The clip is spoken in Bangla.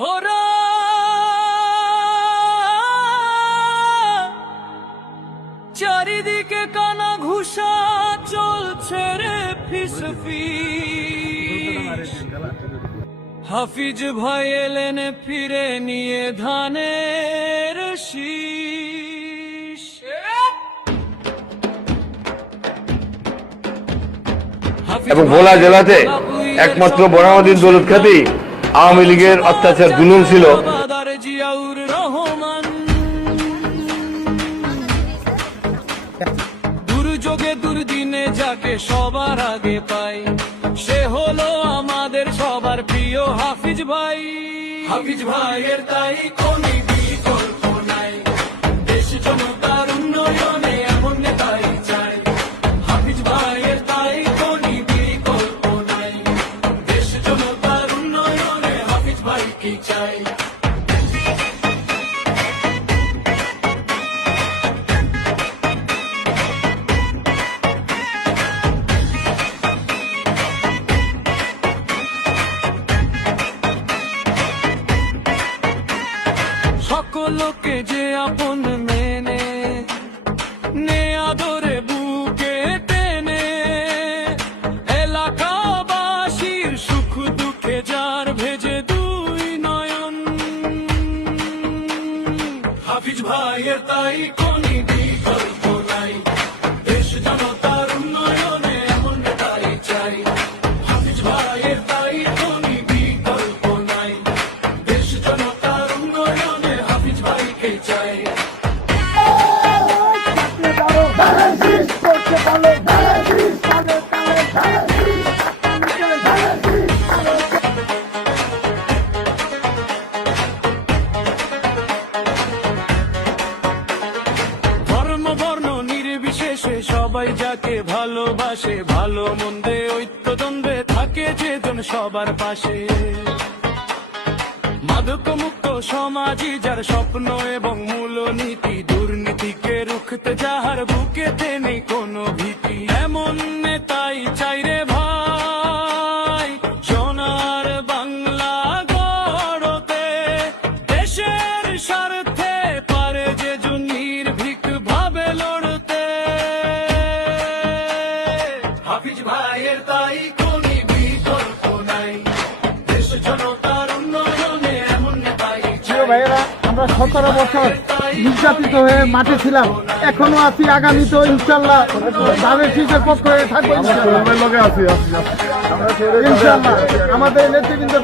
হোরা চারিদিকে কানা ঘুষা চলছে রে ফিসফিস। হাফিজ ভাই এলেন ফিরে নিয়ে ধানের শীষ। এবং ভোলা জেলাতে একমাত্র বনামউদ্দিন দৌলত খাতি আওয়ামী লীগের অত্যাচার দুলুল ছিল। জিয়াউর রহমান দুর্যোগে দুর্দিনে যাকে সবার আগে পাই, সে হলো আমাদের সবার প্রিয় হাফিজ ভাই। হাফিজ ভাইয়ের তাই কোনো বিকল্প নাই, দেশ জনতার উন্নয়নে এমন নেতাই চাই। হাফিজ ভাইয়ের তাই কোনো বিকল্প নাই, দেশ জনতার উন্নয়নে হাফিজ ভাইকে চাই। সকলকে যে আপন মেনে নে আদরে বুকে টেনে, এলাকাবাসীর সুখ দুঃখে যার ভেজে দুই নয়ন। হাফিজ ভাইয়ের তাই কোনো বিকল্প নাই, দেশ জনতার উন্নয়নে এমন নেতাই চাই। হাফিজ ভাইয়ের তাই কোনো বিকল্প নাই, দেশ জনতার উন্নয়নে হাফিজ ভাইকে চাই। ধর্ম বর্ণ নির্বিশেষে সবাই যাকে ভালোবাসে, ভালো মন্দে ঐক্য দ্বন্দ্বে থাকে যেজন সবার পাশে। মাদক মুক্ত সমাজই যার স্বপ্ন এবং মূলনীতি, দুর্নীতিকে রুখতে যাহার বুকেতে নেই কোনো ভীতি। এমন নেতাই চাই রে ভাই, সোনার বাংলা গড়তে, দেশের স্বার্থে পারে যে নির্ভীক ভাবে লড়তে। হাফিজ ভাইয়ের তাই কোনো বিকল্প নাই, দেশ জনতার উন্নয়নে এমন নেতাই চাই। ভাইয়েরা, আমরা 17 বছর নির্যাতিত হয়ে মাঠে ছিলাম, এখনো আছি, আগামীতেও ইনশাল্লাহ ধানের শীষের পক্ষে থাকবো ইনশাল্লাহ। আমাদের নেতৃবৃন্দ